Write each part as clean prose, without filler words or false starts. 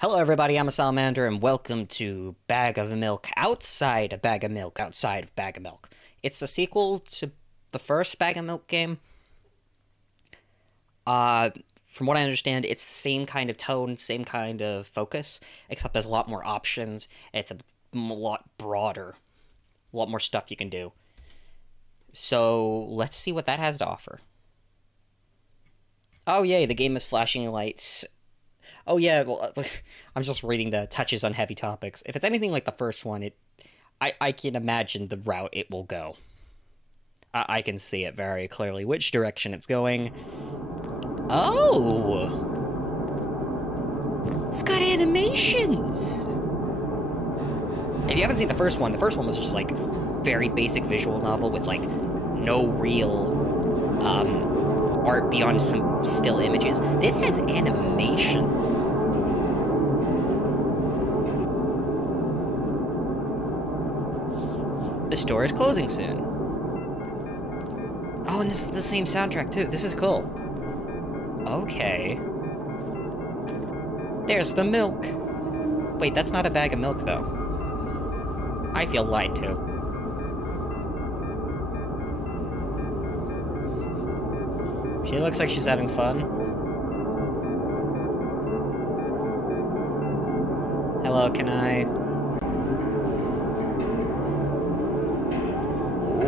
Hello everybody, I'm a salamander and welcome to Bag of Milk Outside a Bag of Milk Outside of Bag of Milk. It's the sequel to the first Bag of Milk game. From what I understand, it's the same kind of tone, same kind of focus, except there's a lot more options. It's a lot broader. A lot more stuff you can do. So, let's see what that has to offer. Oh yay, the game is flashing lights. Oh yeah, well, I'm just reading the touches on heavy topics. If it's anything like the first one, I can imagine the route it will go. I can see it very clearly, which direction it's going. Oh! It's got animations! If you haven't seen the first one was just, like, very basic visual novel with, like, no real, art beyond some still images. This has animations. The store is closing soon. Oh, and this is the same soundtrack too. This is cool. Okay. There's the milk. Wait, that's not a bag of milk though. I feel lied to. She looks like she's having fun. Hello, can I...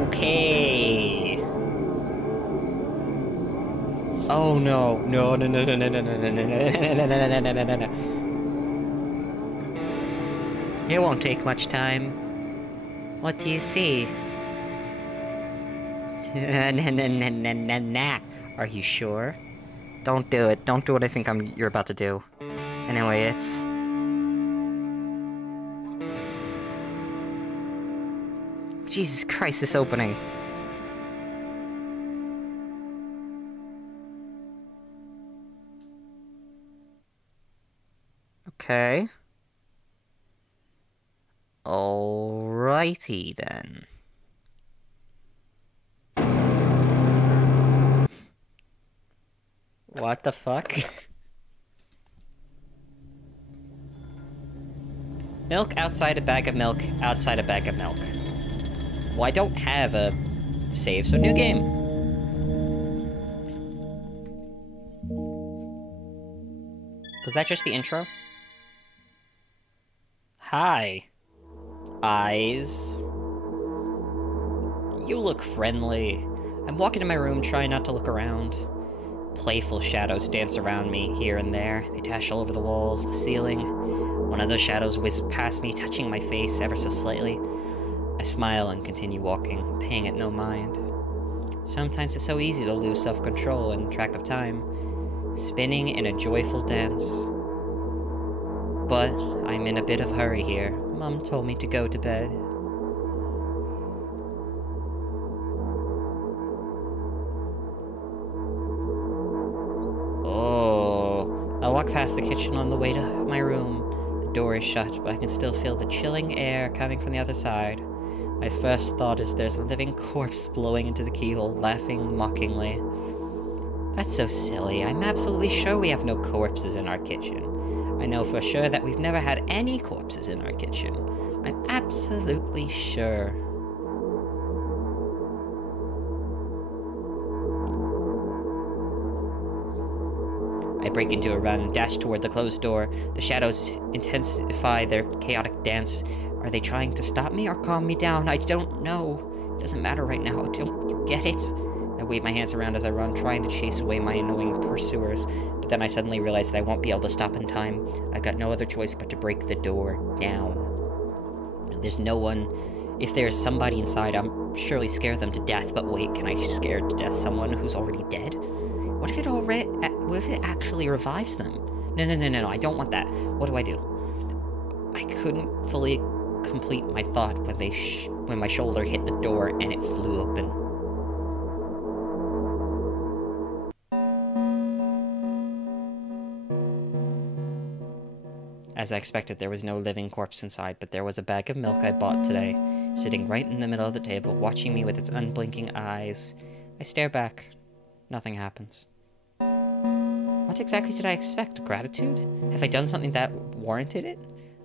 Okay. Oh no. No, no, no, no, no, no, no, no, no, no, no, no, no, no. It won't take much time. What do you see? Are you sure? Don't do it. Don't do what I think you're about to do. Anyway, it's... Jesus Christ, this opening. Okay. Alrighty then. What the fuck? Milk outside a bag of milk, outside a bag of milk. Well, I don't have a save, so new game. Was that just the intro? Hi. Eyes. You look friendly. I'm walking to my room, trying not to look around. Playful shadows dance around me, here and there. They dash all over the walls, the ceiling. One of those shadows whizzes past me, touching my face ever so slightly. I smile and continue walking, paying it no mind. Sometimes it's so easy to lose self-control and track of time, spinning in a joyful dance. But I'm in a bit of a hurry here. Mom told me to go to bed. I walk past the kitchen on the way to my room. The door is shut, but I can still feel the chilling air coming from the other side. My first thought is there's a living corpse blowing into the keyhole, laughing mockingly. That's so silly. I'm absolutely sure we have no corpses in our kitchen. I know for sure that we've never had any corpses in our kitchen. I'm absolutely sure. I break into a run and dash toward the closed door. The shadows intensify their chaotic dance. Are they trying to stop me or calm me down? I don't know. It doesn't matter right now. Don't you get it? I wave my hands around as I run, trying to chase away my annoying pursuers. But then I suddenly realize that I won't be able to stop in time. I've got no other choice but to break the door down. There's no one. If there's somebody inside, I'm surely scare them to death. But wait, can I scare to death someone who's already dead? What if it actually revives them? No, I don't want that. What do I do? I couldn't fully complete my thought when my shoulder hit the door and it flew open. As I expected, there was no living corpse inside, but there was a bag of milk I bought today, sitting right in the middle of the table, watching me with its unblinking eyes. I stare back. Nothing happens. What What exactly did I expect? Gratitude? Have I done something that warranted it?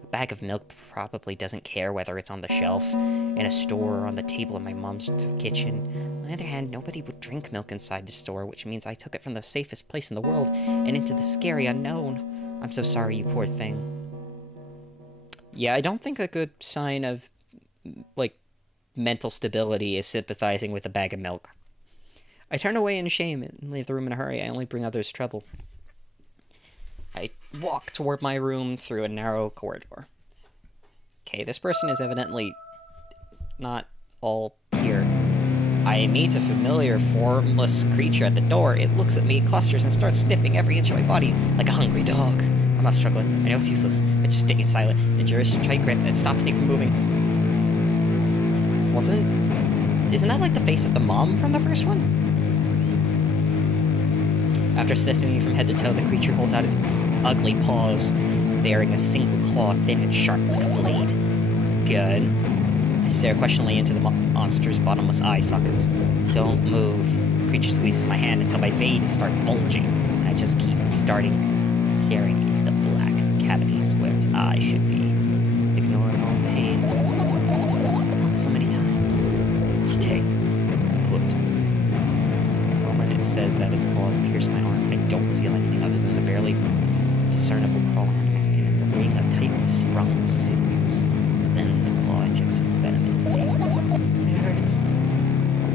A bag of milk probably doesn't care whether it's on the shelf, in a store, or on the table in my mom's kitchen. On the other hand, nobody would drink milk inside the store, which means I took it from the safest place in the world and into the scary unknown. I'm so sorry, you poor thing. Yeah, I don't think a good sign of, like, mental stability is sympathizing with a bag of milk. I turn away in shame and leave the room in a hurry. I only bring others trouble. I walk toward my room through a narrow corridor. Okay, this person is evidently not all here. I meet a familiar, formless creature at the door. It looks at me, clusters, and starts sniffing every inch of my body like a hungry dog. I'm not struggling. I know it's useless. I just stay silent, endure its tight grip, and it stops me from moving. Isn't that like the face of the mom from the first one? After sniffing me from head to toe, the creature holds out its ugly paws, bearing a single claw thin and sharp like a blade. Good. I stare questioningly into the monster's bottomless eye sockets. Don't move. The creature squeezes my hand until my veins start bulging, and I just keep staring into the black cavities where its eye should be, ignoring all pain. So many times. Stay put. The moment it says that its claws pierce my arm, I don't feel anything other than the barely discernible crawling under my skin and the ring of tightly sprung sinews. Then the claw injects its venom into me. It hurts. A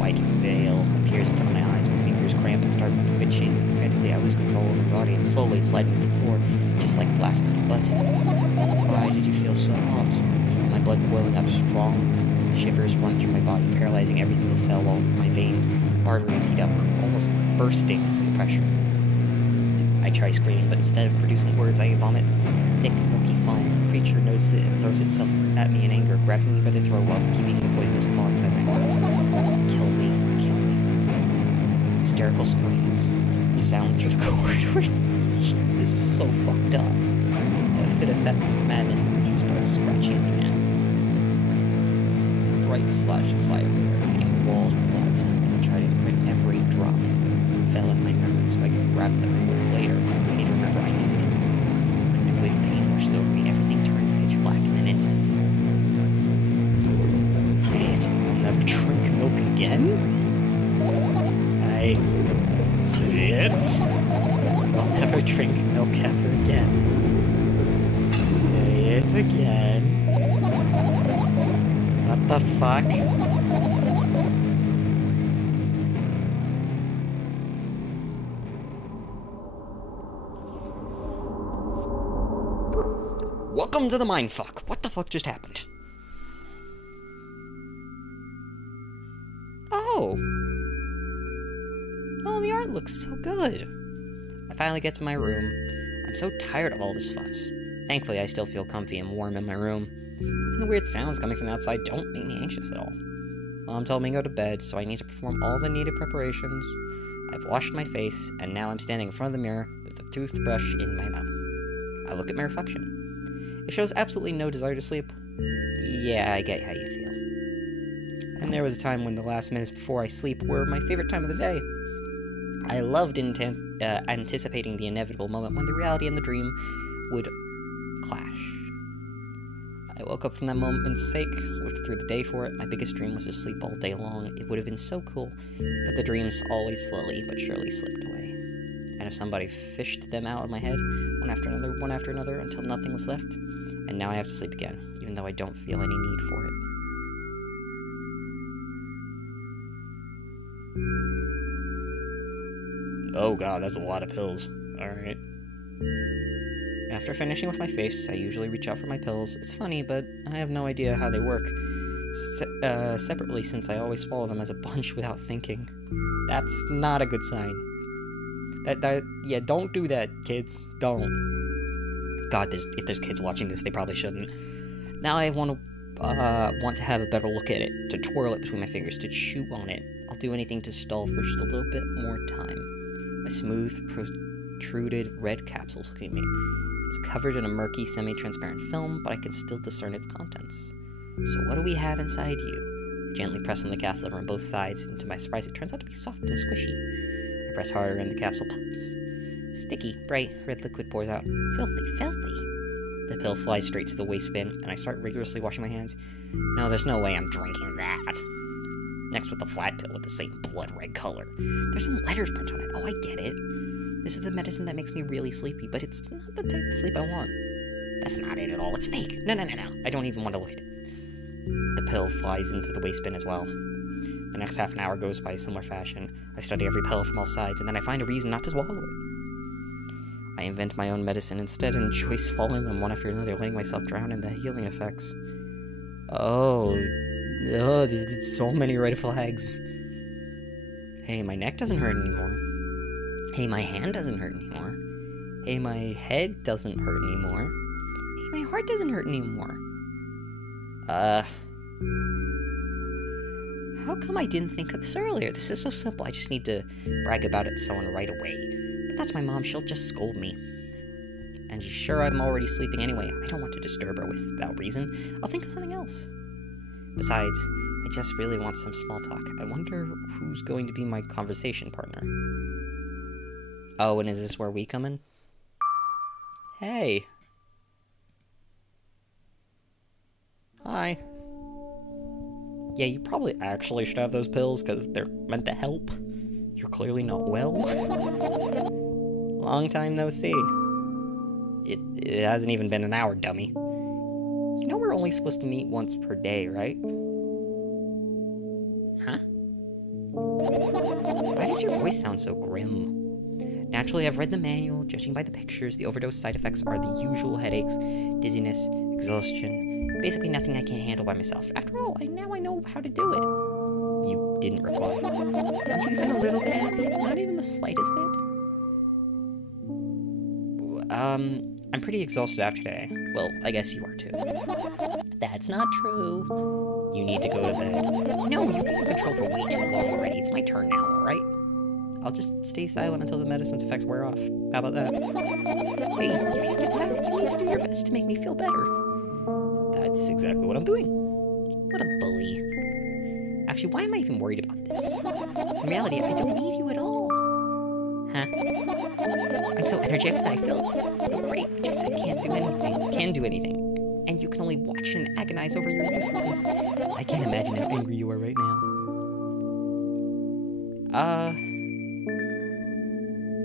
white veil appears in front of my eyes. My fingers cramp and start twitching. Frantically, I lose control over my body and slowly slide into the floor, just like last night. But why did you feel so hot? I feel my blood boiling up strong. Shivers run through my body, paralyzing every single cell while my veins, arteries heat up, almost bursting from the pressure. I try screaming, but instead of producing words, I vomit thick, milky foam. The creature notices it and throws itself at me in anger, grabbing me by the throat while keeping the poisonous claw inside my heart. Kill me, kill me. Hysterical screams resound through the corridor. This is so fucked up. In a fit of madness, the creature starts scratching me now. Bright splashes fly everywhere, hitting the walls with loud sound. I tried to imprint every drop. It fell in my memory so I could grab them later. I need to remember I need. A new wave of pain washes over me. Everything turns pitch black in an instant. Say it. I'll never drink milk again? Say it. I'll never drink milk ever again. Say it again. What the fuck? Welcome to the mindfuck. What the fuck just happened? Oh, the art looks so good. I finally get to my room. I'm so tired of all this fuss. Thankfully, I still feel comfy and warm in my room. Even the weird sounds coming from the outside don't make me anxious at all. Mom told me to go to bed, so I need to perform all the needed preparations. I've washed my face, and now I'm standing in front of the mirror with a toothbrush in my mouth. I look at my reflection. It shows absolutely no desire to sleep. Yeah, I get how you feel. And there was a time when the last minutes before I sleep were my favorite time of the day. I loved anticipating the inevitable moment when the reality and the dream would clash. I woke up from that moment's sake, lived through the day for it. My biggest dream was to sleep all day long. It would have been so cool, but the dreams always slowly but surely slipped away. And if somebody fished them out of my head, one after another, until nothing was left, and now I have to sleep again, even though I don't feel any need for it. Oh god, that's a lot of pills. Alright. After finishing with my face, I usually reach out for my pills. It's funny, but I have no idea how they work separately, since I always swallow them as a bunch without thinking. That's not a good sign. Yeah, don't do that, kids. Don't. God, if there's kids watching this, they probably shouldn't. Now I want to have a better look at it, to twirl it between my fingers, to chew on it. I'll do anything to stall for just a little bit more time. A smooth, protruded red capsule looking at me. It's covered in a murky, semi-transparent film, but I can still discern its contents. So what do we have inside you? I gently press on the gas lever on both sides, and to my surprise, it turns out to be soft and squishy. I press harder, and the capsule pops. Sticky, bright, red liquid pours out. Filthy, filthy. The pill flies straight to the waste bin, and I start rigorously washing my hands. No, there's no way I'm drinking that. Next with the flat pill with the same blood red color. There's some letters printed on it. Oh, I get it. This is the medicine that makes me really sleepy, but it's not the type of sleep I want. That's not it at all. It's fake. No. I don't even want to look at it. The pill flies into the waste bin as well. The next half an hour goes by a similar fashion. I study every pill from all sides, and then I find a reason not to swallow it. I invent my own medicine instead and enjoy swallowing them one after another, letting myself drown in the healing effects. Oh, there's so many red flags. Hey, my neck doesn't hurt anymore. Hey, my hand doesn't hurt anymore. Hey, my head doesn't hurt anymore. Hey, my heart doesn't hurt anymore. How come I didn't think of this earlier? This is so simple. I just need to brag about it to someone right away. But that's my mom. She'll just scold me. And she's sure I'm already sleeping anyway. I don't want to disturb her without reason. I'll think of something else. Besides, I just really want some small talk. I wonder who's going to be my conversation partner. Oh, and is this where we come in? Hey. Hi. Yeah, you probably actually should have those pills, because they're meant to help. You're clearly not well. Long time no see. It hasn't even been an hour, dummy. You know we're only supposed to meet once per day, right? Huh? Why does your voice sound so grim? Naturally, I've read the manual. Judging by the pictures, the overdose side effects are the usual headaches, dizziness, exhaustion. Basically nothing I can't handle by myself. After all, now I know how to do it. You didn't reply. Aren't you even a little bit happy? Not even the slightest bit? I'm pretty exhausted after today. Well, I guess you are too. That's not true. You need to go to bed. No, you've been in control for way too long already. It's my turn now, alright? I'll just stay silent until the medicine's effects wear off. How about that? Hey, you can't do that. You need to do your best to make me feel better. That's exactly what I'm doing. What a bully. Actually, why am I even worried about this? In reality, I don't need you at all. Huh? I'm so energetic that I feel great, just I can't do anything. Can do anything. And you can only watch and agonize over your uselessness. I can't imagine how angry you are right now.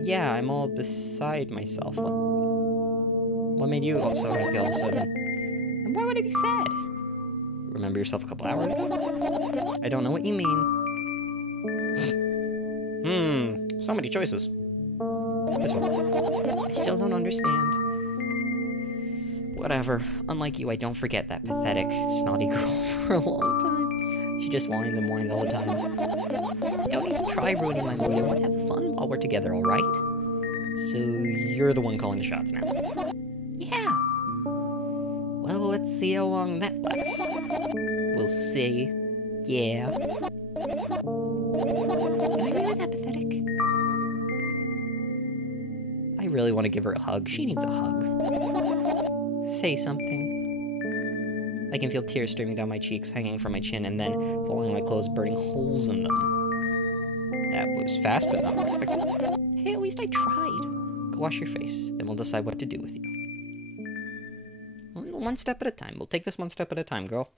Yeah, I'm all beside myself. What made you all so happy all of a sudden? And why would I be sad? Remember yourself a couple hours ago? I don't know what you mean. So many choices. This one. I still don't understand. Whatever. Unlike you, I don't forget that pathetic, snotty girl for a long time. She just whines and whines all the time. Don't even try ruining my mood. I want to have fun while we're together, alright? So, you're the one calling the shots now. Yeah. Well, let's see how long that lasts. We'll see. Yeah. Am I really that pathetic? I really want to give her a hug. She needs a hug. Say something. I can feel tears streaming down my cheeks, hanging from my chin, and then falling on my clothes, burning holes in them. That was fast, but not unexpected. Hey, at least I tried. Go wash your face, then we'll decide what to do with you. One step at a time. We'll take this one step at a time, girl.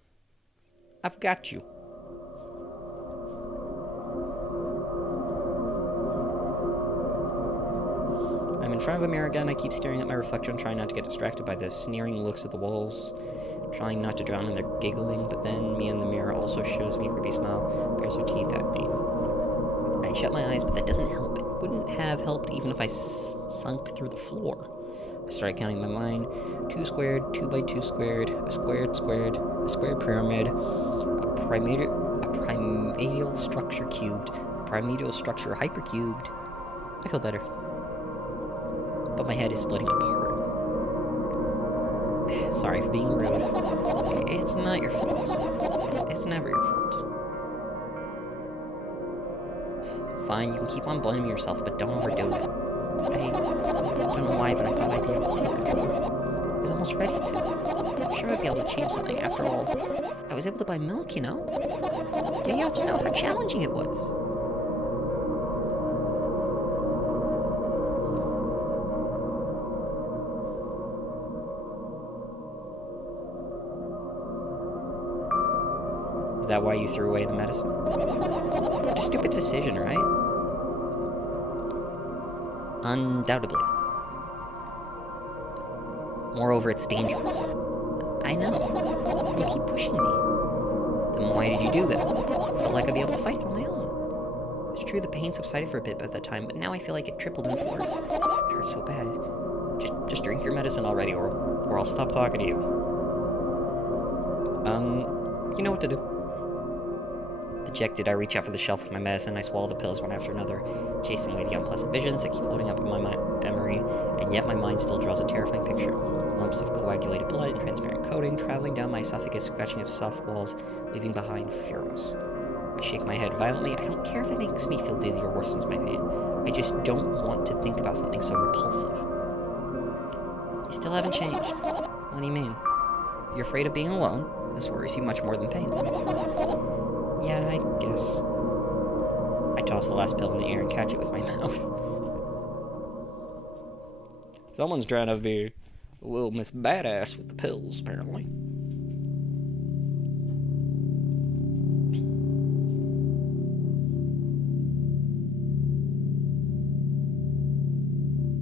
I've got you. I'm in front of a mirror again. I keep staring at my reflection, trying not to get distracted by the sneering looks at the walls. Trying not to drown in their giggling, but then me in the mirror also shows me a creepy smile, bares her teeth at me. I shut my eyes, but that doesn't help. It wouldn't have helped even if I sunk through the floor. I started counting in my mind. 2 squared, 2 by 2 squared, a squared squared, a squared pyramid, a primordial structure cubed, a primordial structure hypercubed. I feel better. But my head is splitting apart. Sorry for being rude. It's not your fault. It's never your fault. Fine, you can keep on blaming yourself, but don't overdo it. I don't know why, but I thought I'd be able to take control. I was almost ready to. I'm sure I'd be able to change something. After all, I was able to buy milk, you know? Yeah, you ought to know how challenging it was. Is that why you threw away the medicine? What a stupid decision, right? Undoubtedly. Moreover, it's dangerous. I know. You keep pushing me. Then why did you do that? I felt like I'd be able to fight on my own. It's true the pain subsided for a bit at that time, but now I feel like it tripled in force. It hurts so bad. Just drink your medicine already, or I'll stop talking to you. You know what to do. Dejected, I reach out for the shelf with my medicine. I swallow the pills one after another, chasing away the unpleasant visions that keep floating up in my memory, and yet my mind still draws a terrifying picture. Lumps of coagulated blood and transparent coating traveling down my esophagus, scratching its soft walls, leaving behind furrows. I shake my head violently. I don't care if it makes me feel dizzy or worsens my pain. I just don't want to think about something so repulsive. You still haven't changed. What do you mean? You're afraid of being alone? This worries you much more than pain. Yeah, I guess. I toss the last pill in the air and catch it with my mouth. Someone's trying to be a little Miss Badass with the pills, apparently.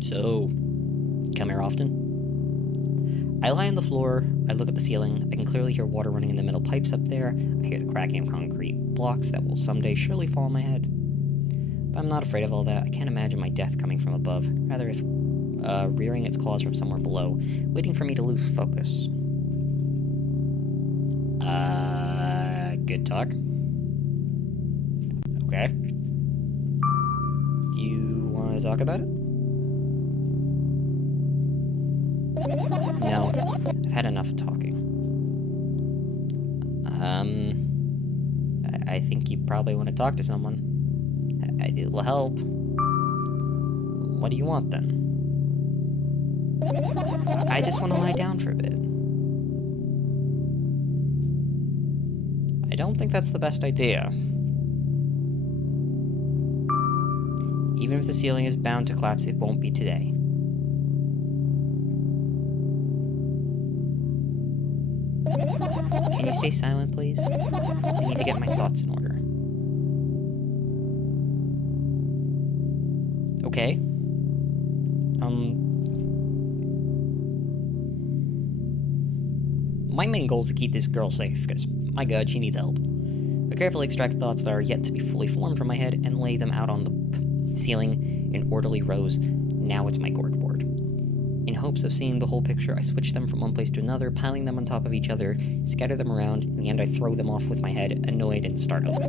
So, come here often? I lie on the floor, I look at the ceiling, I can clearly hear water running in the metal pipes up there, I hear the cracking of concrete blocks that will someday surely fall on my head. But I'm not afraid of all that. I can't imagine my death coming from above. Rather, it's rearing its claws from somewhere below, waiting for me to lose focus. Good talk. Okay. Do you want to talk about it? No, I've had enough of talking. I think you probably want to talk to someone. It will help. What do you want, then? I just want to lie down for a bit. I don't think that's the best idea. Even if the ceiling is bound to collapse, it won't be today. Can you stay silent, please? I need to get my thoughts in order. Okay. My main goal is to keep this girl safe, because, my god, she needs help. I carefully extract thoughts that are yet to be fully formed from my head and lay them out on the ceiling in orderly rows. Now it's my corkboard. In hopes of seeing the whole picture, I switch them from one place to another, piling them on top of each other, scatter them around. In the end, I throw them off with my head, annoyed, and start over.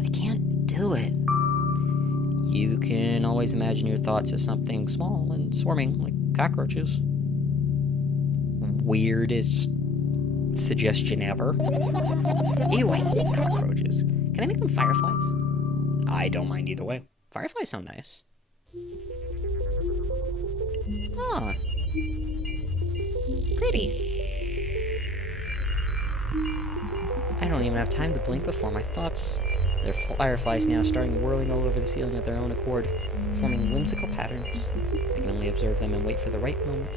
I can't do it. You can always imagine your thoughts as something small and swarming, like cockroaches. Weirdest suggestion ever. Ew, I hate cockroaches. Can I make them fireflies? I don't mind either way. Fireflies sound nice. Ah. Pretty. I don't even have time to blink before my thoughts. They're fireflies now, starting whirling all over the ceiling of their own accord, forming whimsical patterns. I can only observe them and wait for the right moment.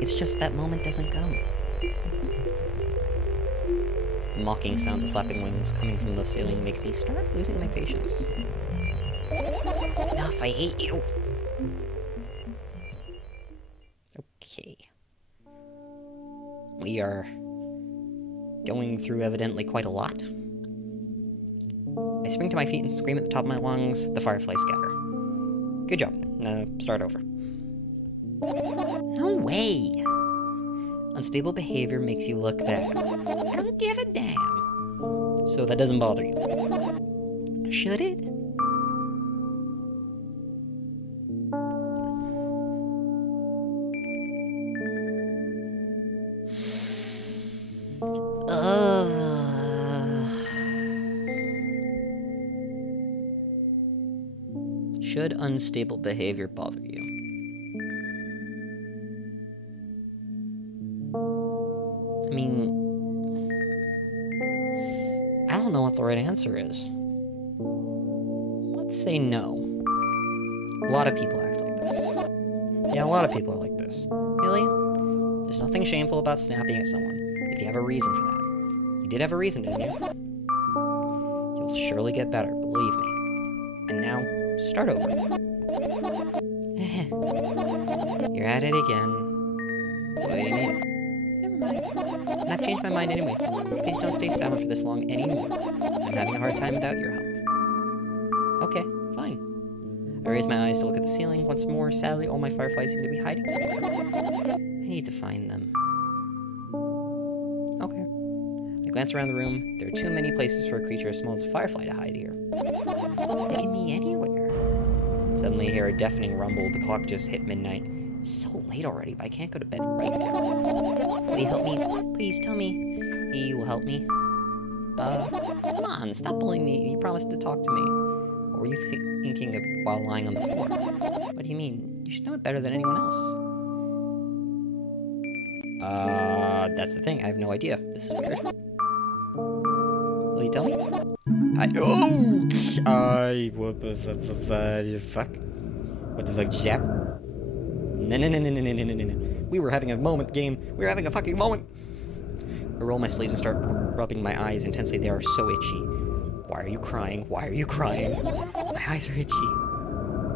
It's just that moment doesn't come. Mocking sounds of flapping wings coming from the ceiling make me start losing my patience. Enough, I hate you! Okay. We are going through evidently quite a lot. I spring to my feet and scream at the top of my lungs. The fireflies scatter. Good job. Now start over. No way! Unstable behavior makes you look bad. I don't give a damn. So that doesn't bother you. Should it? Should unstable behavior bother you? I mean, I don't know what the right answer is. Let's say no. A lot of people act like this. Yeah, a lot of people are like this. Really? There's nothing shameful about snapping at someone. If you have a reason for that. You did have a reason, didn't you? You'll surely get better, believe me. And now, start over. You're at it again. What do you mean? Never mind. And I've changed my mind anyway. Please don't stay silent for this long anymore. I'm having a hard time without your help. Okay, fine. I raise my eyes to look at the ceiling once more. Sadly, all my fireflies seem to be hiding somewhere. I need to find them. Okay. I glance around the room. There are too many places for a creature as small as a firefly to hide here. It can be anywhere. Suddenly I hear a deafening rumble. The clock just hit midnight. It's so late already, but I can't go to bed right now. Will you help me? Please tell me you will help me. Come on, stop bullying me. You promised to talk to me. What were you thinking of while lying on the floor? What do you mean? You should know it better than anyone else. That's the thing. I have no idea. This is weird. Will you tell me? What the fuck? What the fuck just happened? No. We were having a moment, game. We were having a fucking moment. I roll my sleeves and start rubbing my eyes intensely. They are so itchy. Why are you crying? Why are you crying? My eyes are itchy.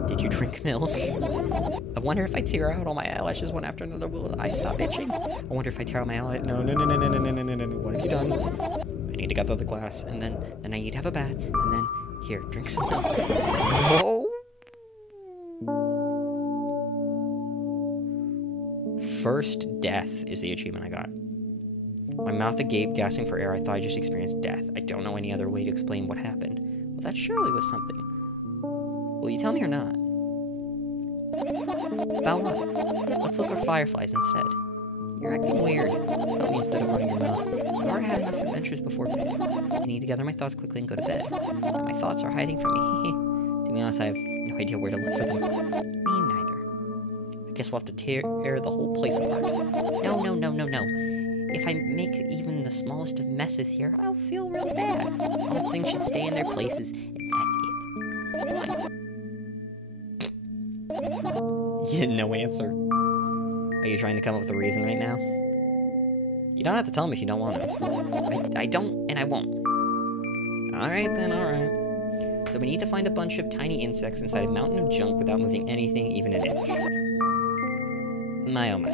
Did you drink milk? I wonder if I tear out all my eyelashes one after another, will I stop itching? I wonder if I tear out my eyelash. No. What have you done? I need to get out of the glass, and then I need to have a bath, and then, here, drink some milk. Oh! First death is the achievement I got. My mouth agape, gasping for air. I thought I just experienced death. I don't know any other way to explain what happened. Well, that surely was something. Will you tell me or not? About what? Let's look at fireflies instead. You're acting weird. Help me instead of running your mouth. I've already had enough adventures before bed. I need to gather my thoughts quickly and go to bed. And my thoughts are hiding from me. To be honest, I have no idea where to look for them. Me neither. I guess we'll have to tear the whole place apart. No. If I make even the smallest of messes here, I'll feel real bad. All things should stay in their places, and that's it. Why? Yeah, no answer. Are you trying to come up with a reason right now? You don't have to tell me if you don't want to. I don't, and I won't. Alright then, alright. So we need to find a bunch of tiny insects inside a mountain of junk without moving anything even an inch. My oh my.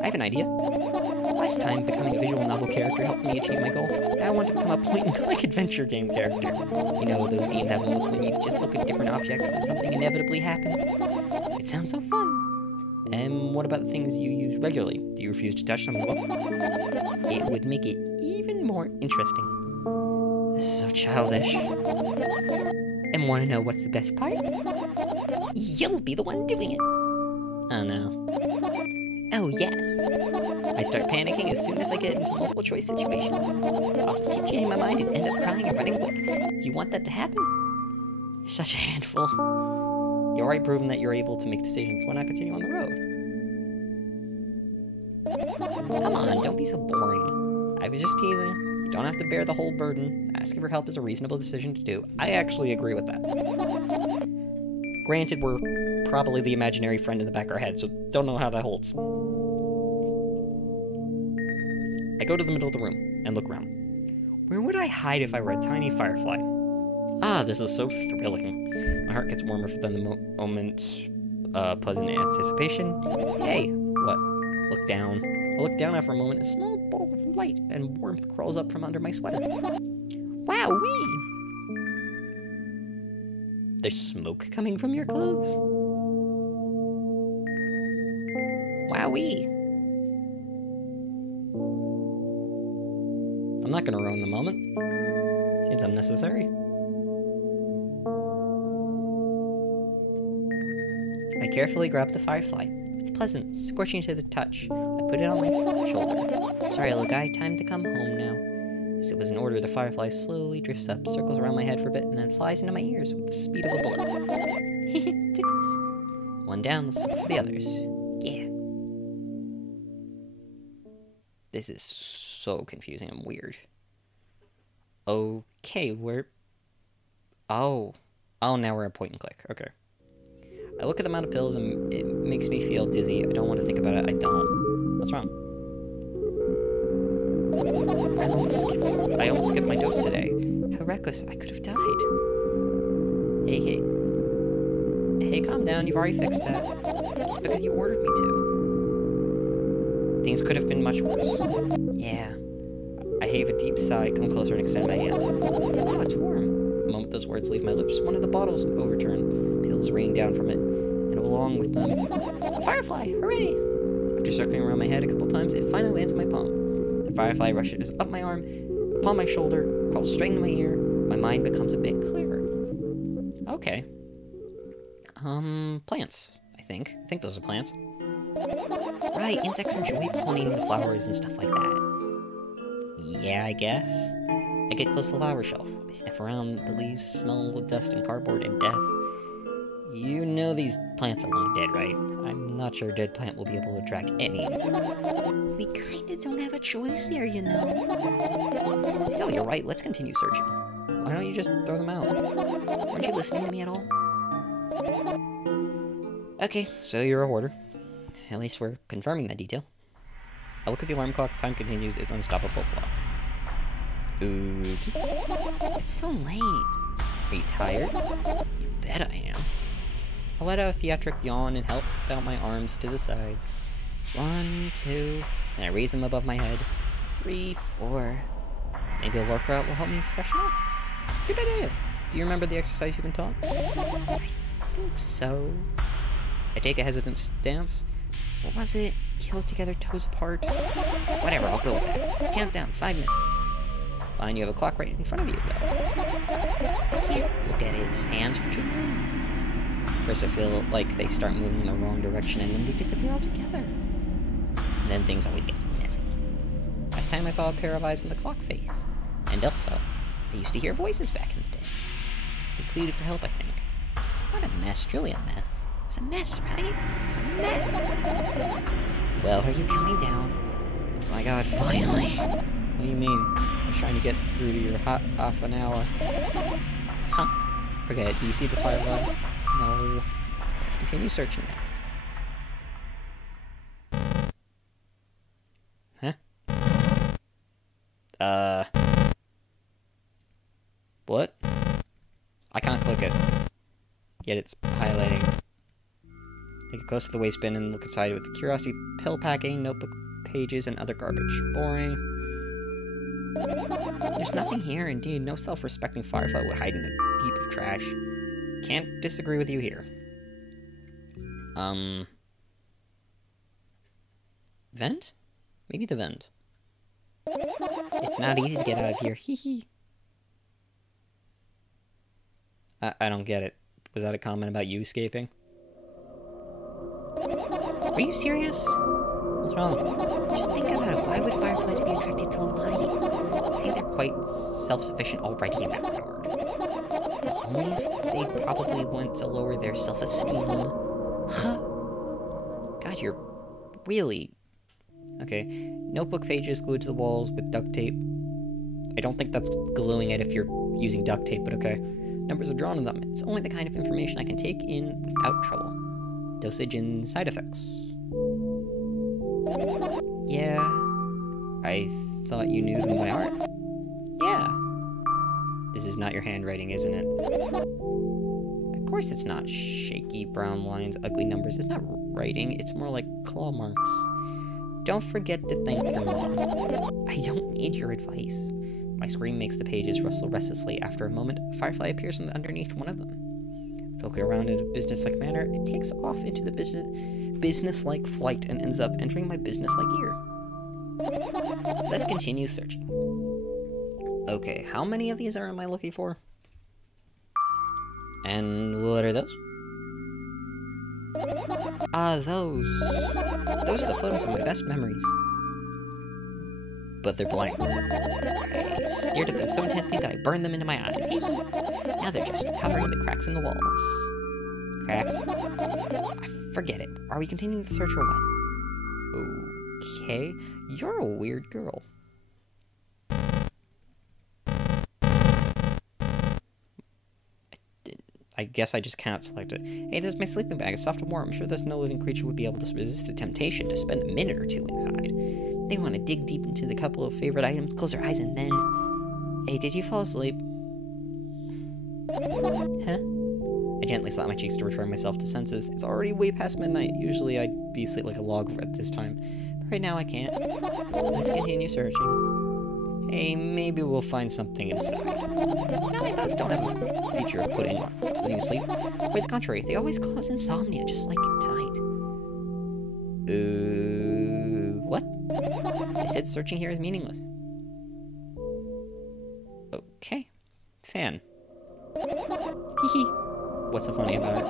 I have an idea. Last time, becoming a visual novel character helped me achieve my goal. Now I want to become a point-and-click adventure game character. You know, those games have moments when you just look at different objects and something inevitably happens. It sounds so fun. And what about the things you use regularly? Do you refuse to touch them? It would make it even more interesting. This is so childish. And want to know what's the best part? You'll be the one doing it. Oh no. Oh yes. I start panicking as soon as I get into multiple choice situations. I'll just keep changing my mind and end up crying and running away. Do you want that to happen? You're such a handful. You're already proven that you're able to make decisions. Why not continue on the road? Come on, don't be so boring. I was just teasing. You don't have to bear the whole burden. Asking for help is a reasonable decision to do. I actually agree with that. Granted, we're probably the imaginary friend in the back of our head, so don't know how that holds. I go to the middle of the room and look around. Where would I hide if I were a tiny firefly? Ah, this is so thrilling. My heart gets warmer than the moment pleasant anticipation. Hey, what? Look down. I look down after a moment. A small ball of light and warmth crawls up from under my sweater. Wowee! There's smoke coming from your clothes? Wowee! I'm not gonna ruin the moment. Seems unnecessary. I carefully grab the firefly. It's pleasant, scorching to the touch. I put it on my shoulder. Sorry, little guy, time to come home now. As it was an order, the firefly slowly drifts up, circles around my head for a bit, and then flies into my ears with the speed of a bullet. Tickles. One down, let's look for the others. Yeah. This is so confusing and weird. Okay, we're... Oh, now we're at point and click. Okay. I look at the amount of pills and it makes me feel dizzy. I don't want to think about it. I don't. What's wrong? I almost skipped my dose today. How reckless. I could have died. Hey, calm down. You've already fixed that. It's because you ordered me to. Things could have been much worse. Yeah. I heave a deep sigh, come closer and extend my hand. Oh, it's warm. The moment those words leave my lips, one of the bottles overturn. Pills rain down from it, and along with them, a firefly! Hooray! After circling around my head a couple times, it finally lands in my palm. The firefly rushes up my arm, upon my shoulder, crawls straight into my ear. My mind becomes a bit clearer. Okay. Plants, I think. I think those are plants. Right, insects enjoy pollinating the flowers and stuff like that. Yeah, I guess. I get close to the flower shelf. I sniff around, the leaves smell of dust and cardboard and death. You know these plants are long dead, right? I'm not sure a dead plant will be able to attract any insects. We kinda don't have a choice here, you know. Still, you're right, let's continue searching. Why don't you just throw them out? Weren't you listening to me at all? Okay, so you're a hoarder. At least we're confirming that detail. I look at the alarm clock, time continues, its unstoppable flow. Okay. It's so late. Are you tired? You bet I am. I let out a theatric yawn and help out my arms to the sides. 1, 2, and I raise them above my head. 3, 4. Maybe a workout will help me freshen up? Good idea. Do you remember the exercise you've been taught? I think so. I take a hesitant stance. What was it? Heels together, toes apart. Whatever, I'll go with it. Countdown, 5 minutes. Fine, you have a clock right in front of you, though. I can't look at its hands for too long. First I feel like they start moving in the wrong direction, and then they disappear altogether. And then things always get messy. Last time I saw a pair of eyes in the clock face. And also, I used to hear voices back in the day. They pleaded for help, I think. What a mess, truly a mess. It was a mess, right? A mess. Well, are you counting down? Oh my god, finally. What do you mean? I was trying to get through to your hot half an hour. Huh? Forget it. Do you see the firefly? No. Let's continue searching then. Huh? What? I can't click it. Yet it's highlighting. Take it close to the waste bin and look inside with curiosity. Pill packing, notebook pages, and other garbage. Boring. There's nothing here, indeed. No self-respecting firefly would hide in a heap of trash. Can't disagree with you here. Vent? Maybe the vent. It's not easy to get out of here. Hee hee. I don't get it. Was that a comment about you escaping? Are you serious? What's wrong? Just think about it. Why would fireflies be attracted to light? I think they're quite self-sufficient already in that regard. Only if they probably want to lower their self-esteem. Huh? God, you're really... Okay. Notebook pages glued to the walls with duct tape. I don't think that's gluing it if you're using duct tape, but okay. Numbers are drawn on them. It's only the kind of information I can take in without trouble. Dosage and side effects. Yeah. I thought you knew them by heart. Yeah. This is not your handwriting, isn't it? Of course it's not. Shaky brown lines, ugly numbers. It's not writing. It's more like claw marks. Don't forget to thank your mom. I don't need your advice. My scream makes the pages rustle restlessly. After a moment, a firefly appears from underneath one of them. Flickering around in a business-like manner, it takes off into the business-like flight and ends up entering my business-like ear. Let's continue searching. Okay, how many of these am I looking for? And what are those? Those. Those are the photos of my best memories. But they're blank. I stared at them so intently that I burned them into my eyes. Now they're just covering the cracks in the walls. Cracks? I forget it. Are we continuing the search or what? Okay. You're a weird girl. I guess I just can't select it. Hey, this is my sleeping bag. It's soft and warm. I'm sure there's no living creature would be able to resist the temptation to spend a minute or two inside. They want to dig deep into the couple of favorite items, close their eyes, and then... Hey, did you fall asleep? Huh? I gently slap my cheeks to return myself to senses. It's already way past midnight. Usually I'd be asleep like a log at this time. But right now I can't. Let's continue searching. Hey, maybe we'll find something inside. No, those don't have a feature of putting you to sleep. Quite the contrary, they always cause insomnia, just like tonight. What? I said searching here is meaningless. Okay. Fan. Hee. What's so funny about it?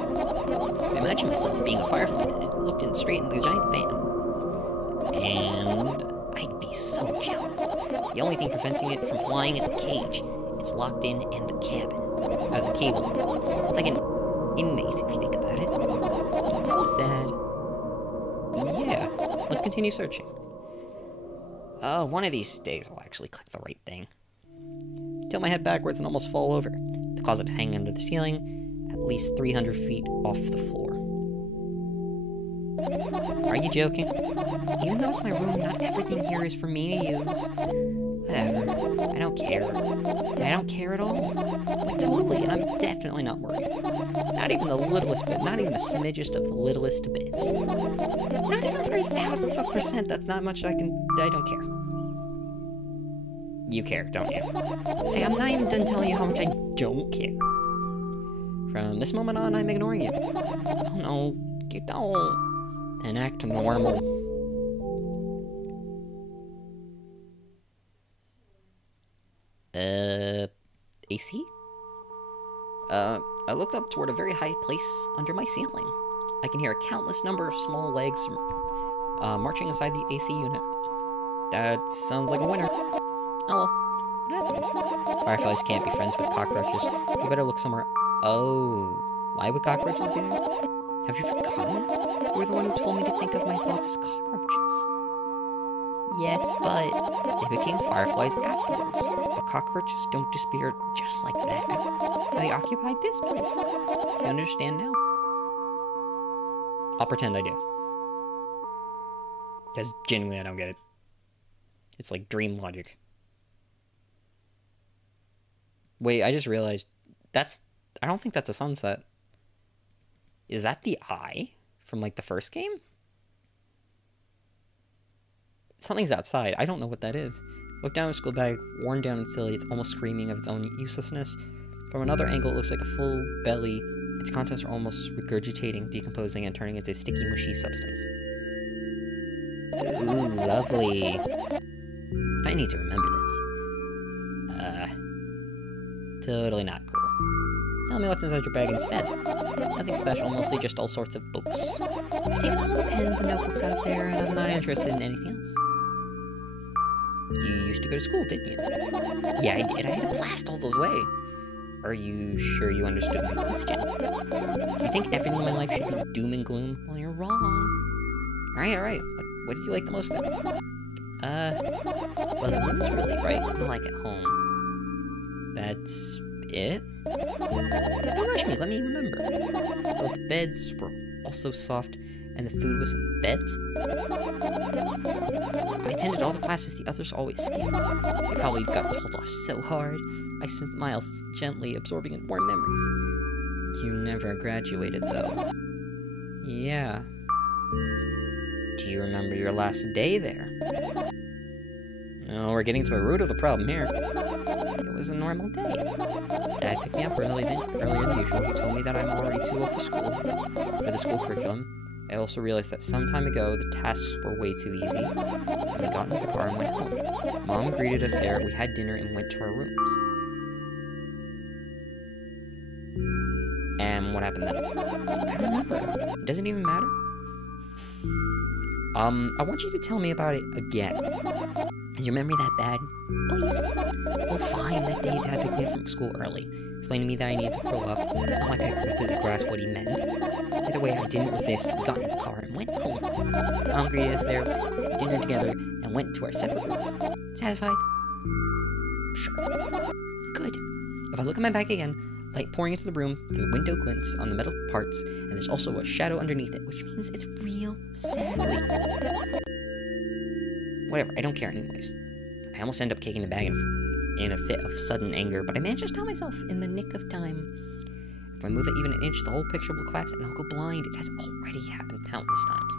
I imagined myself being a firefly and looked in straight into the giant fan. And I'd be so jealous. The only thing preventing it from flying is a cage. It's locked in and the cabin. The cable. It's like an inmate, if you think about it. So sad. Yeah. Let's continue searching. Oh, one of these days I'll actually click the right thing. Tilt my head backwards and almost fall over. The closet is hanging under the ceiling, at least 300 feet off the floor. Are you joking? Even though it's my room, not everything here is for me to use. Whatever. I don't care. I don't care at all. Like, totally, and I'm definitely not worried. Not even the littlest bit, not even the smidgest of the littlest bits. Not even for thousandths of %, that's not much I don't care. You care, don't you? Hey, I'm not even done telling you how much I don't care. From this moment on, I'm ignoring you. Oh no, you don't. Then act normal. AC? I looked up toward a very high place under my ceiling. I can hear a countless number of small legs marching inside the AC unit. That sounds like a winner. Oh well, what happened? Fireflies can't be friends with cockroaches. You better look somewhere. Oh, why would cockroaches be there? Have you forgotten? You were the one who told me to think of my thoughts as cockroaches. Yes, but they became fireflies afterwards. But cockroaches don't disappear just like that. So they occupied this place. You understand now? I'll pretend I do. Because genuinely I don't get it. It's like dream logic. Wait, I just realized I don't think that's a sunset. Is that the eye from like the first game? Something's outside. I don't know what that is. Look down at the school bag, worn down and silly. It's almost screaming of its own uselessness. From another angle, it looks like a full belly. Its contents are almost regurgitating, decomposing, and turning into a sticky, mushy substance. Ooh, lovely. I need to remember this. Totally not cool. Tell me what's inside your bag instead. Nothing special, mostly just all sorts of books. I've taken all the pens and notebooks out of there, and I'm not interested in anything else. You used to go to school, didn't you? Yeah, I did. I had a blast all the way. Are you sure you understood my question? Do you think everything in my life should be doom and gloom? Well, you're wrong. Alright. What did you like the most then? Well, the room's really bright, like at home. That's it? Don't rush me, let me remember. Well, the beds were also soft, and the food was beds. I attended all the classes the others always skipped. They probably got told off so hard. I smiled gently, absorbing in warm memories. You never graduated, though. Yeah. Do you remember your last day there? No, we're getting to the root of the problem here. It was a normal day. Dad picked me up earlier than usual. He told me that I'm already too old for the school curriculum. I also realized that some time ago, the tasks were way too easy. And I got into the car and went home. Mom greeted us there, we had dinner, and went to our rooms. And what happened then? I don't remember. It doesn't even matter. I want you to tell me about it again. Is your memory that bad? Please. Well, fine. That day Dad picked me up from school early. Explained to me that I needed to grow up. It's not like I completely grasped what he meant. Either way, I didn't resist. We got into the car and went home. Mom greeted us there, dinner together, and went to our separate rooms. Satisfied? Sure. Good. If I look at my bag again, Light pouring into the room, the window glints on the metal parts, and there's also a shadow underneath it, which means it's real sadly. Whatever, I don't care anyways. I almost end up kicking the bag in a fit of sudden anger, but I manage to stop myself in the nick of time. If I move it even an inch, the whole picture will collapse and I'll go blind. It has already happened countless times.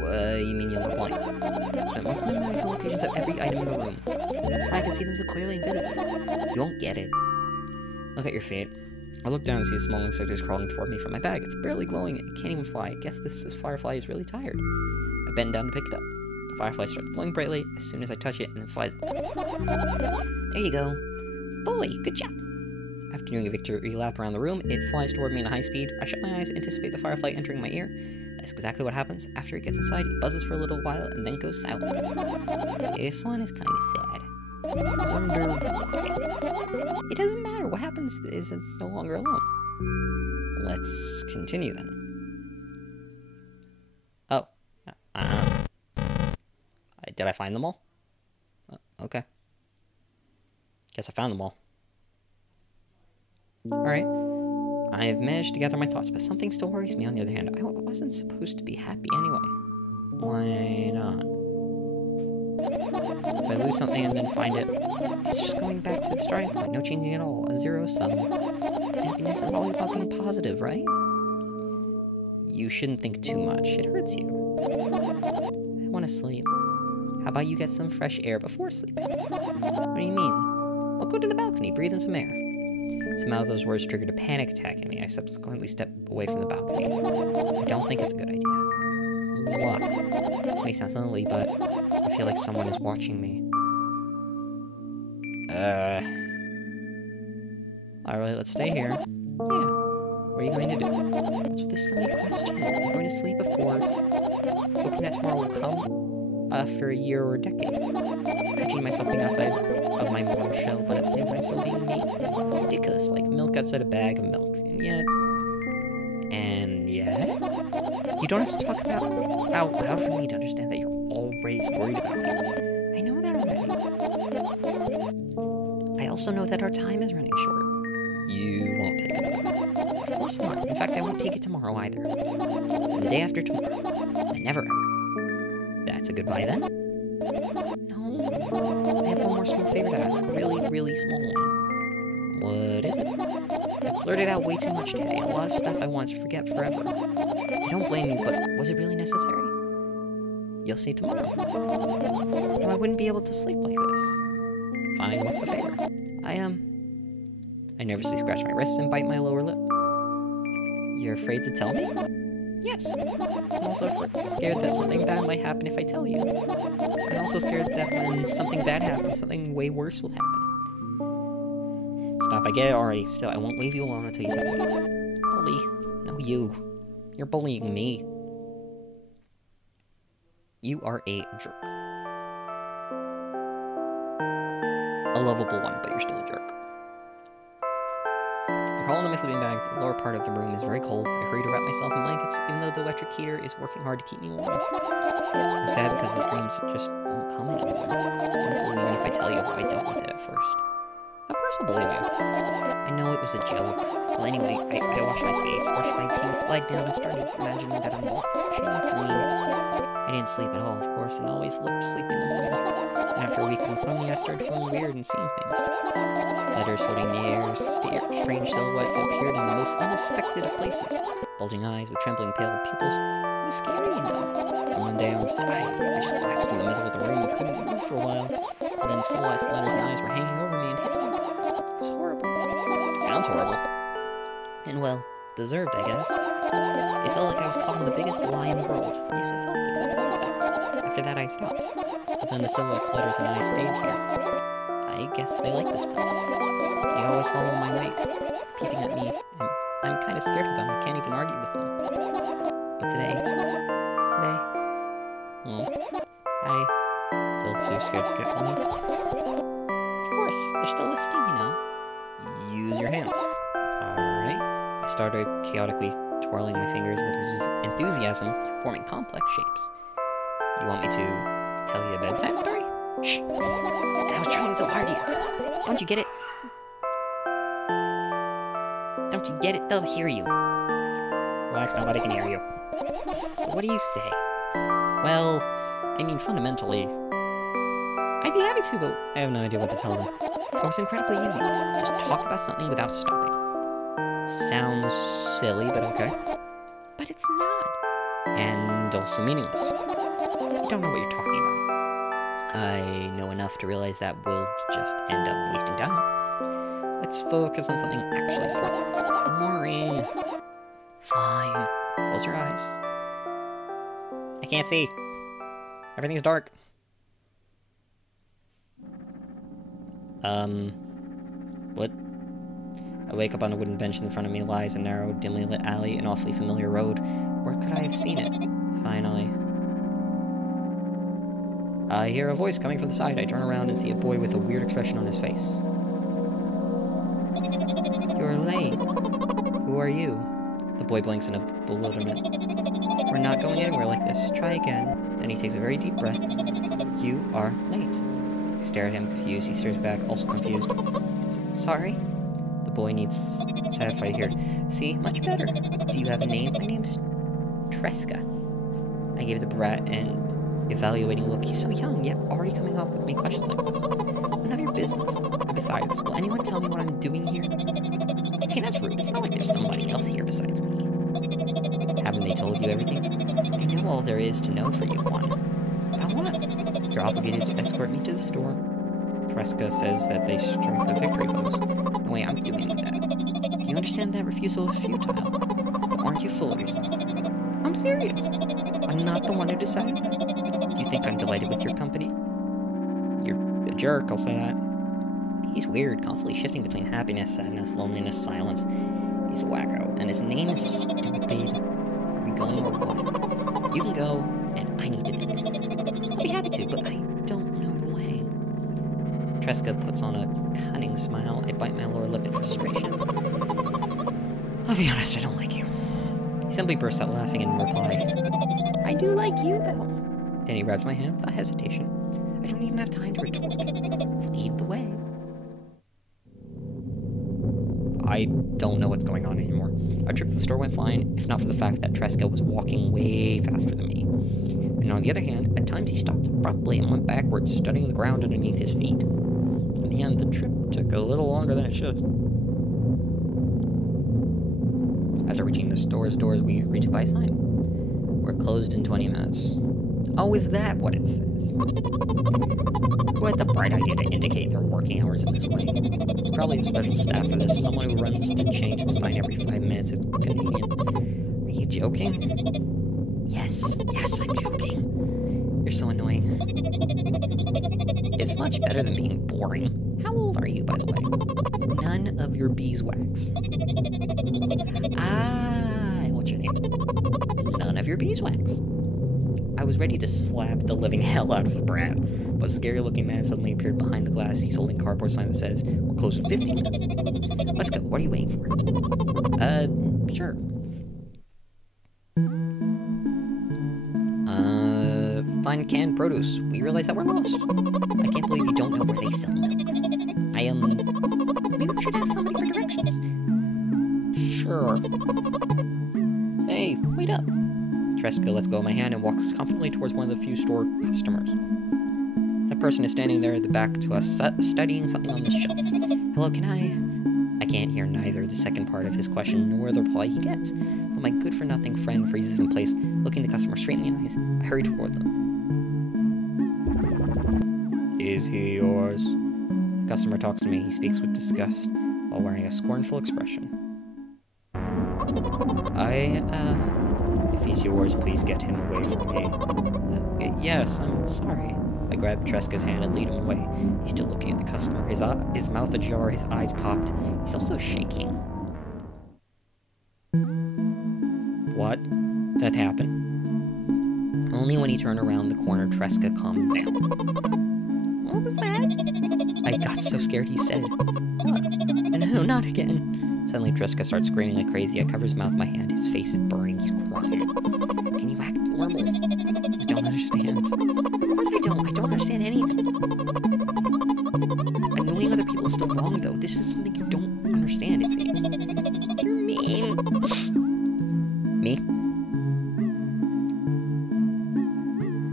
What you mean you'll go blind? I spent months memorizing the locations of every item in the room. That's why I can see them so clearly and vividly. You won't get it. Look at your feet. I look down and see a small insect is crawling toward me from my bag. It's barely glowing. It can't even fly. I guess this firefly is really tired. I bend down to pick it up. The firefly starts glowing brightly as soon as I touch it and then flies up. There you go. Boy, good job. After doing a victory lap around the room, it flies toward me in a high speed. I shut my eyes, anticipate the firefly entering my ear. That's exactly what happens. After it gets inside, it buzzes for a little while and then goes silent. This one is kind of sad. I wonder why. It doesn't matter. What happens is it's no longer alone. Let's continue then. Oh. Did I find them all? Okay. Guess I found them all. Alright. I have managed to gather my thoughts, but something still worries me on the other hand. I wasn't supposed to be happy anyway. Why not? If I lose something and then find it, it's just going back to the starting point. No changing at all. A zero sum. Happiness is always about being positive, right? You shouldn't think too much. It hurts you. I want to sleep. How about you get some fresh air before sleeping? What do you mean? Well, go to the balcony, breathe in some air. Somehow those words triggered a panic attack in me. I subsequently stepped away from the balcony. I don't think it's a good idea. Why? This may sound silly, but I feel like someone is watching me. Alright, let's stay here. Yeah. What are you going to do? What's with this silly question? I'm going to sleep, of course. Hoping that tomorrow will come. After a year or a decade. Imagining myself being outside of my mortal shell, but at the same time still being me. Ridiculous, like milk outside a bag of milk. And yet... You don't have to talk about out loud for me to understand that you're always worried about me. I know that already. I also know that our time is running short. You won't take it. Of course not. In fact, I won't take it tomorrow either. And the day after tomorrow. And never ever. That's a goodbye then? No. I have one more small favor to ask. A really, really small one. What is it? I blurted out way too much today. A lot of stuff I want to forget forever. I don't blame you, but was it really necessary? You'll see tomorrow. No, I wouldn't be able to sleep like this. Fine, what's the favor? I nervously scratch my wrists and bite my lower lip. You're afraid to tell me? Yes. I'm also scared that something bad might happen if I tell you. I'm also scared that when something bad happens, something way worse will happen. Stop, I get it already. Still, I won't leave you alone until you tell me. Bully. No, you. You're bullying me. You are a jerk. A lovable one, but you're still a jerk. I crawl into my sleeping bag. The lower part of the room is very cold. I hurry to wrap myself in blankets, even though the electric heater is working hard to keep me warm. I'm sad because the dreams just won't come anymore. You won't believe me if I tell you how I dealt with it at first. Of course I'll believe you. I know it was a joke. Well, anyway, I washed my face, brushed my teeth, lied down, and started imagining that I'm watching a dream. I didn't sleep at all, of course, and always looked sleepy in the morning. And after a week of insomnia, I started feeling weird and seeing things. Letters floating in the air, strange silhouettes that appeared in the most unexpected of places. Bulging eyes with trembling pale pupils. It was scary, you know. And one day I was tired. I just collapsed in the middle of the room and couldn't move for a while. And then silhouettes, letters, and eyes were hanging over me and hissing. It was horrible. Sounds horrible. And well, deserved, I guess. It felt like I was caught in the biggest lie in the world. Yes, it felt exactly like that. After that, I stopped. But then the silhouettes, letters, and eyes stayed here. I guess they like this place. They always follow my wake, peeping at me, and I'm kind of scared of them. I can't even argue with them. But today, well, I still too scared to get on me. Of course, they're still listening, you know. Use your hands. Alright. I started chaotically twirling my fingers with enthusiasm, forming complex shapes. You want me to tell you a bedtime story? Shh! And I was trying so hard here. Don't you get it? Don't you get it? They'll hear you. Relax, nobody can hear you. So what do you say? Well, I mean, fundamentally, I'd be happy to, but I have no idea what to tell them. Oh, it's incredibly easy. Just talk about something without stopping. Sounds silly, but okay. But it's not. And also meaningless. I don't know what you're talking about. I know enough to realize that we'll just end up wasting time. Let's focus on something actually important. Boring. Fine. Close your eyes. I can't see. Everything's dark. What? I wake up on a wooden bench in front of me lies a narrow, dimly lit alley, an awfully familiar road. Where could I have seen it? Finally. I hear a voice coming from the side. I turn around and see a boy with a weird expression on his face. You're late. Who are you? The boy blinks in a bewilderment. We're not going anywhere like this. Try again. Then he takes a very deep breath. You are late. I stare at him, confused. He stares back, also confused. Sorry? The boy needs sapphire here. See? Much better. Do you have a name? My name's Tresca. I gave the brat an evaluating look. He's so young, yet already coming up with me questions like this. None of your business. Besides, will anyone tell me what I'm doing here? Hey, that's rude. It's not like there's somebody else here besides me. Haven't they told you everything? I know all there is to know for you, Juan. About what? You're obligated to escort me to the store. Tresca says that they strike the victory pose. No way I'm doing that. Do you understand that refusal is futile? But aren't you full of yourself? I'm serious. I'm not the one who decided that. Do you think I'm delighted with your company? You're a jerk, I'll say that. He's weird, constantly shifting between happiness, sadness, loneliness, silence. He's a wacko, and his name is Stupid. Are we going or what? You can go, and I need to think. I'll be happy to, but I don't know the way. Tresca puts on a cunning smile. I bite my lower lip in frustration. I'll be honest, I don't like you. He simply bursts out laughing in reply. I do like you, though. Then he grabs my hand without hesitation. I don't even have time to retort. Lead the way. I don't know what's going on anymore. Our trip to the store went fine, if not for the fact that Tresca was walking way faster than me. And on the other hand, at times he stopped abruptly and went backwards, studying the ground underneath his feet. In the end, the trip took a little longer than it should. After reaching the store's doors, we agreed to buy a sign. We're closed in 20 minutes. Oh, is that what it says? Who had the bright idea to indicate their working hours in this way? Probably the special staff for this. Someone who runs to change the sign every 5 minutes. It's convenient. Are you joking? Yes, I'm joking. You're so annoying. It's much better than being boring. How old are you, by the way? None of your beeswax. What's your name? None of your beeswax. I was ready to slap the living hell out of the brat, but a scary-looking man suddenly appeared behind the glass. He's holding a cardboard sign that says, we're closed in 15 minutes. Let's go. What are you waiting for? Sure. Find canned produce. We realize that we're lost. I can't believe you don't know where they sell them. Maybe we should ask somebody for directions. Sure. Hey, wait up. Tresca lets go of my hand and walks confidently towards one of the few store customers. That person is standing there at the back to us, studying something on the shelf. Hello, can I can't hear neither the second part of his question nor the reply he gets, but my good-for-nothing friend freezes in place, looking the customer straight in the eyes. I hurry toward them. Is he yours? The customer talks to me. He speaks with disgust while wearing a scornful expression. If he's yours, please get him away from me. Yes, I'm sorry. I grab Tresca's hand and lead him away. He's still looking at the customer, his mouth ajar, his eyes popped. He's also shaking. What? That happened? Only when he turned around the corner, Tresca calms down. What was that? I got so scared he said, "What? No, not again." Suddenly, Tresca starts screaming like crazy. I cover his mouth with my hand. His face is burning. He's crying. Can you act normal? I don't understand. Of course I don't. I don't understand anything. Annoying other people is still wrong, though. This is something you don't understand, it seems. You're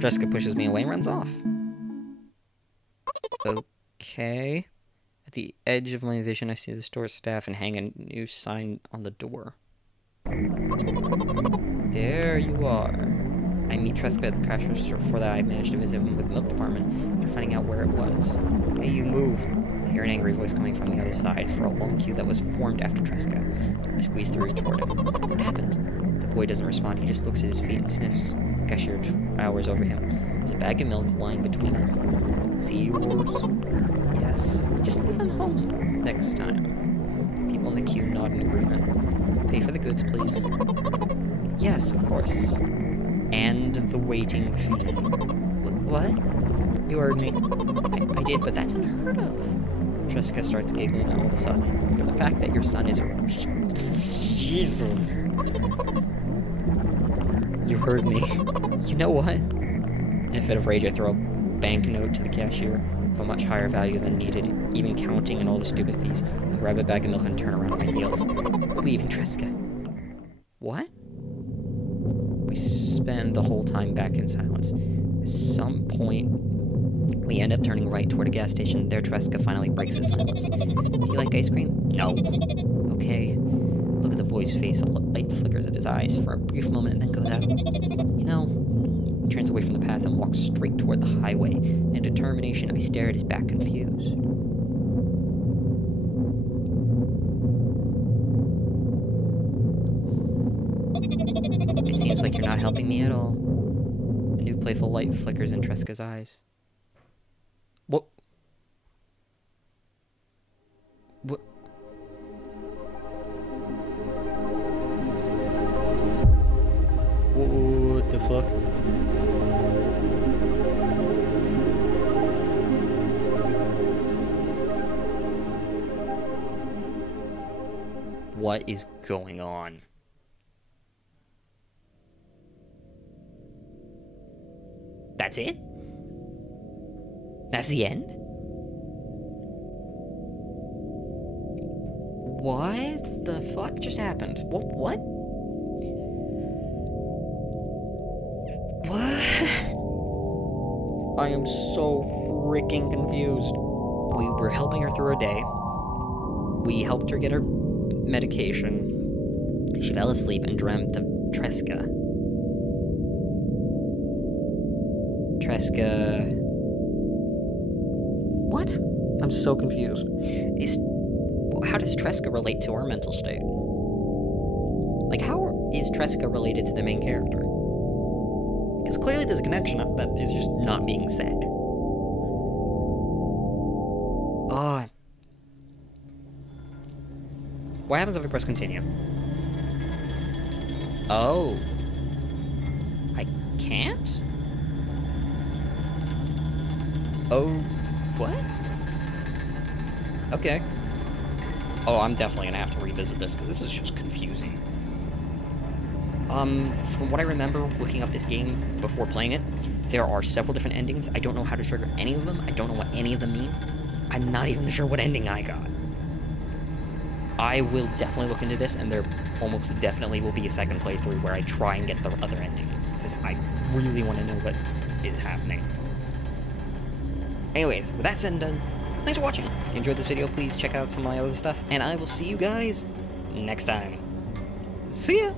Jessica pushes me away and runs off. Okay. At the edge of my vision, I see the store staff and hang a new sign on the door. There you are. I meet Tresca at the cash register. Before that, I managed to visit him with the milk department after finding out where it was. Hey, you move. I hear an angry voice coming from the other side for a long queue that was formed after Tresca. I squeeze through toward him. What happened? The boy doesn't respond. He just looks at his feet and sniffs. Cashier towers over him. There's a bag of milk lying between them. Is he yours? Yes. Just leave him home next time. People in the queue nod in agreement. Pay for the goods, please. Yes, of course. And the waiting fee. What? You heard me. I did, but that's unheard of. Tresca starts giggling all of a sudden. For the fact that your son is a... Jesus. You heard me. You know what? In a fit of rage, I throw a banknote to the cashier of a much higher value than needed, even counting in all the stupid fees, and grab a bag of milk and turn around on my heels. Leaving Tresca. What? We spend the whole time back in silence. At some point, we end up turning right toward a gas station. There, Tresca finally breaks his silence. Do you like ice cream? No. Okay. Look at the boy's face. A light flickers at his eyes for a brief moment and then goes out. You know... He turns away from the path and walks straight toward the highway. In determination, I stare at his back, confused. It seems like you're not helping me at all. A new playful light flickers in Tresca's eyes. What? What? What the fuck? What is going on? That's it? That's the end? What the fuck just happened? What? What? I am so freaking confused. We were helping her through her day. We helped her get her medication. She fell asleep and dreamt of Tresca. Tresca... What? I'm so confused. How does Tresca relate to our mental state? Like, how is Tresca related to the main character? Because clearly there's a connection that is just not being said. Oh. What happens if I press continue? Oh. I can't? Oh, what? Okay. Oh, I'm definitely gonna have to revisit this, because this is just confusing. From what I remember looking up this game before playing it, there are several different endings. I don't know how to trigger any of them. I don't know what any of them mean. I'm not even sure what ending I got. I will definitely look into this, and there almost definitely will be a second playthrough where I try and get the other endings, because I really want to know what is happening. Anyways, with that said and done, thanks for watching. If you enjoyed this video, please check out some of my other stuff, and I will see you guys next time. See ya!